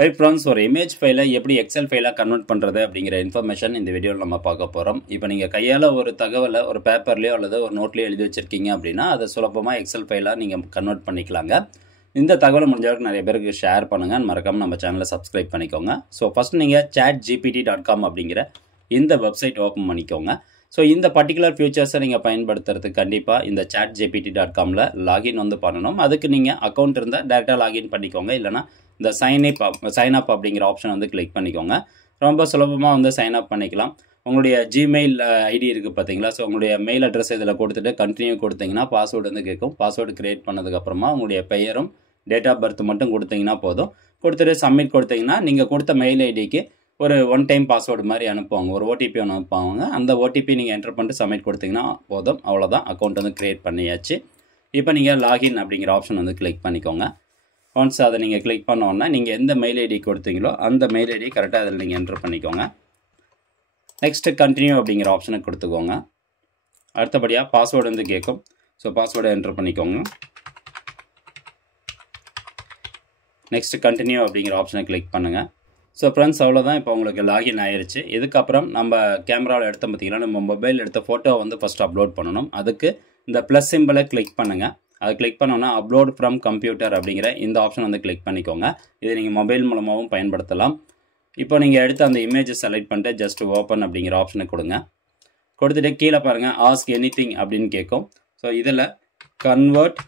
Hi friends, ஒரு image file எப்படி Excel file convert பண்றது அப்படிங்கிற இன்ஃபர்மேஷன் இந்த வீடியோல நம்ம பார்க்க போறோம். இப்போ நீங்க கையால ஒரு தகவலை ஒரு பேப்பர்லயோ அல்லது ஒரு நோட்லயோ எழுதி வச்சிருக்கீங்க அப்படினா அதை சுலபமா Excel file நீங்க கன்வர்ட் பண்ணிக்கலாங்க. இந்த தகவலை முடிஞ்ச வரைக்கும் நிறைய பேருக்கு ஷேர் பண்ணுங்க. மறக்காம நம்ம சேனலை சப்ஸ்கிரைப் பண்ணிக்கோங்க. சோ ஃபர்ஸ்ட் நீங்க chatgpt.com அப்படிங்கிற இந்த வெப்சைட் ஓபன் பண்ணிக்கோங்க. சோ இந்த பர்టిక్యులர் ஃபியூச்சர்ஸை நீங்க பயன்படுத்துறதுக்கு கண்டிப்பா இந்த chatgpt.comல லாகின் வந்து பண்ணனும். அதுக்கு நீங்க அக்கவுண்ட் இருந்தா டைரக்டா லாகின் பண்ணிக்கோங்க. இல்லனா இந்த sign up அப்படிங்கிற ஆப்ஷன் வந்து கிளிக் பண்ணிக்கோங்க. ரொம்ப சுலபமா வந்து sign up பண்ணிக்கலாம். உங்களுடைய Gmail ஐடி இருக்கு பாத்தீங்களா? சோ உங்களுடைய மெயில் அட்ரஸ் இதல கொடுத்துட்டு கண்டினியூ கொடுத்தீங்கன்னா பாஸ்வேர்ட் வந்து கேட்கும். பாஸ்வேர்ட் கிரியேட் பண்ணதுக்கு அப்புறமா உங்களுடைய பெயரும் டேட் ஆஃப் பர்த் மட்டும் கொடுத்தீங்கன்னா போதும். கொடுத்துட்டு சப்மிட் கொடுத்தீங்கன்னா நீங்க கொடுத்த மெயில் ஐடிக்கு ஒரு ஒன் டைம் பாஸ்வேர்ட் மாதிரி அனுப்புவாங்க. ஒரு OTP அனுப்புவாங்க. அந்த OTP நீங்க என்டர் பண்ணிட்டு சப்மிட் கொடுத்தீங்கன்னா போதும். அவ்வளவுதான், அக்கவுண்ட் வந்து கிரியேட் பண்ணியாச்சு. இப்போ நீங்க லாகின் அப்படிங்கிற ஆப்ஷன் வந்து கிளிக் பண்ணிக்கோங்க. once அதை நீங்க கிளிக் பண்ண உடனே நீங்க எந்த மெயில் ஐடி கொடுத்தீங்களோ அந்த மெயில் ஐடி கரெக்ட்டா அதில நீங்க என்டர் பண்ணிக்கோங்க. நெக்ஸ்ட் கண்டினியூ அப்படிங்கிற ஆப்ஷனை கொடுத்துக்கோங்க. அடுத்தபடியா பாஸ்வேர்ட் வந்து கேட்கும். சோ பாஸ்வேர்டை என்டர் பண்ணிக்கோங்க. நெக்ஸ்ட் கண்டினியூ அப்படிங்கிற ஆப்ஷனை கிளிக் பண்ணுங்க. சோ फ्रेंड्स அவ்வளவுதான், இப்போ உங்களுக்கு லாகின் ஆயிருச்சு. இதுக்கு அப்புறம் நம்ம கேமரால எடுத்த பாத்தீங்கன்னா நம்ம மொபைல் எடுத்த போட்டோ வந்து ஃபர்ஸ்ட் அப்லோட் பண்ணனும். அதுக்கு இந்த பிளஸ் சிம்பலை கிளிக் பண்ணுங்க. அதை கிளிக் பண்ணோம்னா அப்லோட் ஃப்ரம் கம்ப்யூட்டர் அப்படிங்கிற இந்த ஆப்ஷன் வந்து கிளிக் பண்ணிக்கோங்க. இதை நீங்க மொபைல் மூலமாவும் பயன்படுத்தலாம். இப்போ நீங்க எடுத்த அந்த இமேஜை செலக்ட் பண்ணிட்டு ஜஸ்ட் ஓபன் அப்படிங்கிற ஆப்ஷனை கொடுங்க. கொடுத்துட்டு கீழ பாருங்க ஆஸ்க் எனிதிங் அப்படினு கேட்கும். சோ இதல convert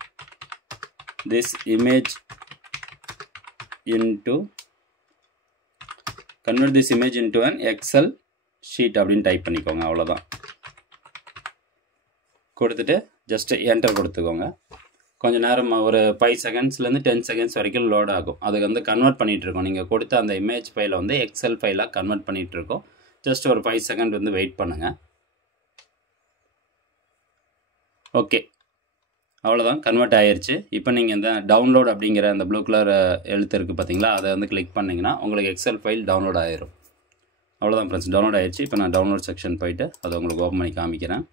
this image into an Excel sheet அப்படினு டைப் பண்ணிக்கோங்க. அவ்வளவுதான். கொடுத்துட்டு ஜஸ்ட் என்டர் கொடுத்துக்கோங்க. கொஞ்ச நேரம் ஒரு 5 செகண்ட்ஸ்ல இருந்து 10 செகண்ட்ஸ் வரைக்கும் லோட் ஆகும். அது வந்து கன்வர்ட் பண்ணிட்டு இருக்கோம். நீங்க கொடுத்த அந்த இமேஜ் ஃபைலை வந்து Excel ஃபைலா கன்வர்ட் பண்ணிட்டு இருக்கோம். ஜஸ்ட் ஒரு 5 செகண்ட் வந்து வெயிட் பண்ணுங்க. ஓகே. அவ்வளவுதான், கன்வர்ட் ஆயிருச்சு. இப்போ நீங்க இந்த டவுன்லோட் அப்படிங்கிற அந்த ப்ளூ கலர் எழுத்து இருக்கு பாத்தீங்களா? அதை வந்து கிளிக் பண்ணீங்கன்னா உங்களுக்கு Excel ஃபைல் டவுன்லோட் ஆயிரும். அவ்வளவுதான் फ्रेंड्स, டவுன்லோட் ஆயிருச்சு. இப்போ நான் டவுன்லோட் செக்ஷன் போயிட்டு அதை உங்களுக்கு ஓபன் பண்ணி காமிக்கிறேன்.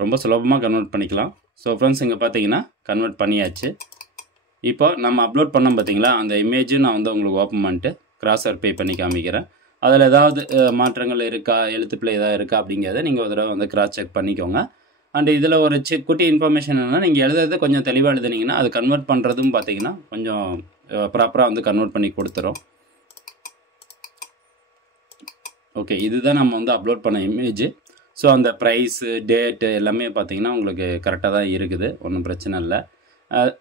ரொம்ப சுலபமா கன்வர்ட் பண்ணிக்கலாம். சோ फ्रेंड्स இங்க பாத்தீங்கன்னா கன்வர்ட் பண்ணியாச்சு. இப்போ நம்ம அப்லோட் பண்ணோம் பாத்தீங்களா? அந்த இமேஜ் நான் வந்து உங்களுக்கு ஓபன் பண்ணிட்டு கிராசர் பே பண்ணி காமிக்கிறேன். அதில் ஏதாவது மாற்றங்கள் இருக்கா, எழுத்து பிழை ஏதாவது இருக்கா அப்படிங்கறதை நீங்க ஒரு தடவை வந்து கிராஸ் செக் பண்ணிக்கோங்க. அண்ட் இதில் ஒரு குட்டி இன்ஃபர்மேஷன் என்னன்னா, நீங்க எழுதுறது கொஞ்சம் தெளிவாக எழுதுனீங்கன்னா அது கன்வர்ட் பண்ணுறதும் பார்த்தீங்கன்னா கொஞ்சம் ப்ராப்பராக வந்து கன்வர்ட் பண்ணி கொடுத்துரும். ஓகே, இதுதான் நம்ம வந்து அப்லோட் பண்ண இமேஜ். ஸோ அந்த ப்ரைஸு டேட்டு எல்லாமே பார்த்தீங்கன்னா உங்களுக்கு கரெக்டாக தான் இருக்குது, ஒன்றும் பிரச்சனை இல்லை.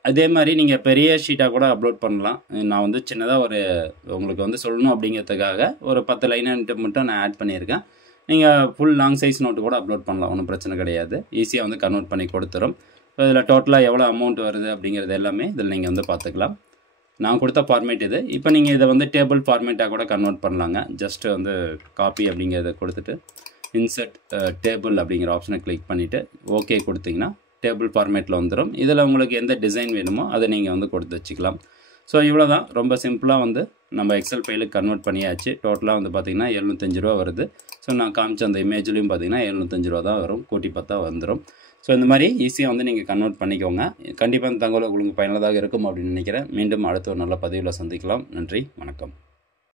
அதே மாதிரி நீங்கள் பெரிய ஷீட்டாக கூட அப்லோட் பண்ணலாம். நான் வந்து சின்னதாக ஒரு உங்களுக்கு வந்து சொல்லணும் அப்படிங்கிறதுக்காக ஒரு 10 லைன் மட்டும் நான் ஆட் பண்ணியிருக்கேன். நீங்கள் ஃபுல் லாங் சைஸ் நோட்டு கூட அப்லோட் பண்ணலாம், ஒன்றும் பிரச்சனை கிடையாது. ஈஸியாக வந்து கன்வர்ட் பண்ணி கொடுத்துரும். இதில் டோட்டலாக எவ்வளோ அமௌண்ட் வருது அப்படிங்கிறது எல்லாமே இதில் நீங்கள் வந்து பார்த்துக்கலாம். நான் கொடுத்த ஃபார்மேட் இது. இப்போ நீங்கள் இதை வந்து டேபிள் ஃபார்மேட்டாக கூட கன்வெர்ட் பண்ணலாங்க. ஜஸ்ட் வந்து காப்பி அப்படிங்கிறத கொடுத்துட்டு இன்சர்ட் டேபிள் அப்படிங்கிற ஆப்ஷனை கிளிக் பண்ணிவிட்டு ஓகே கொடுத்தீங்கன்னா டேபிள் ஃபார்மேட்டில் வந்துடும். இதில் உங்களுக்கு எந்த டிசைன் வேணுமோ அதை நீங்கள் வந்து கொடுத்து வச்சுக்கலாம். ஸோ இவ்வளோ தான், ரொம்ப சிம்பிளாக வந்து நம்ம Excel ஃபைலுக்கு கன்வெர்ட் பண்ணியாச்சு. டோட்டலாக வந்து பார்த்திங்கன்னா ₹705 வருது. ஸோ நான் காமிச்ச அந்த இமேஜ்லையும் பார்த்திங்கன்னா ₹705 தான் வரும், கூட்டி பார்த்தா வந்துடும். ஸோ இந்த மாதிரி ஈஸியாக வந்து நீங்கள் கன்வெர்ட் பண்ணிக்கோங்க. கண்டிப்பாக இந்த தகவல் உங்களுக்கு பயனுள்ளதாக இருக்கும் அப்படின்னு நினைக்கிறேன். மீண்டும் அடுத்த ஒரு நல்ல பதிவில் சந்திக்கலாம். நன்றி, வணக்கம்.